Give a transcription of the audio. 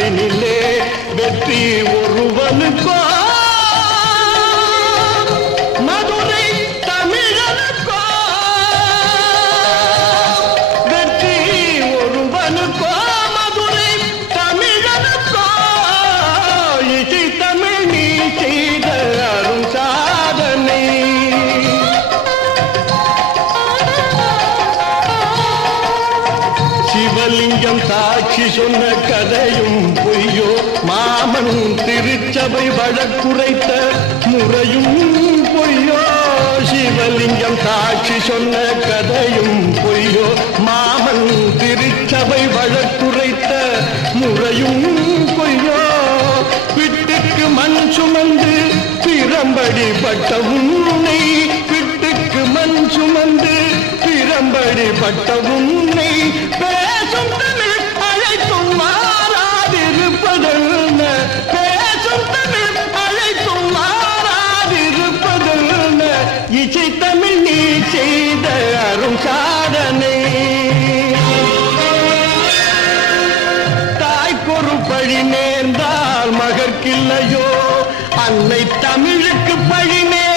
காட்டினிலே வெற்றி ஒருவனுக்கோ சிவலிங்கம் சாட்சி சொன்ன கதையும் பொய்யோ? மாமன் திருச்சபை வழக்குரைத்த முறையும் பொய்யோ? சிவலிங்கம் சாட்சி சொன்ன கதையும் பொய்யோ? மாமன் திருச்சபை வழக்குரைத்த முறையும் பொய்யோ? பிட்டுக்கு மண் சுமந்து பிரம்படி பட்ட உன்னை பிட்டுக்கு மண் சுமந்து பிரம்படி பட்ட உன்னை செய்த அரும் சாதனை. தாய்க்கொரு பழி நேர்ந்தால் மகற்கில்லையோ? அன்னை தமிழுக்கு பழி நேர்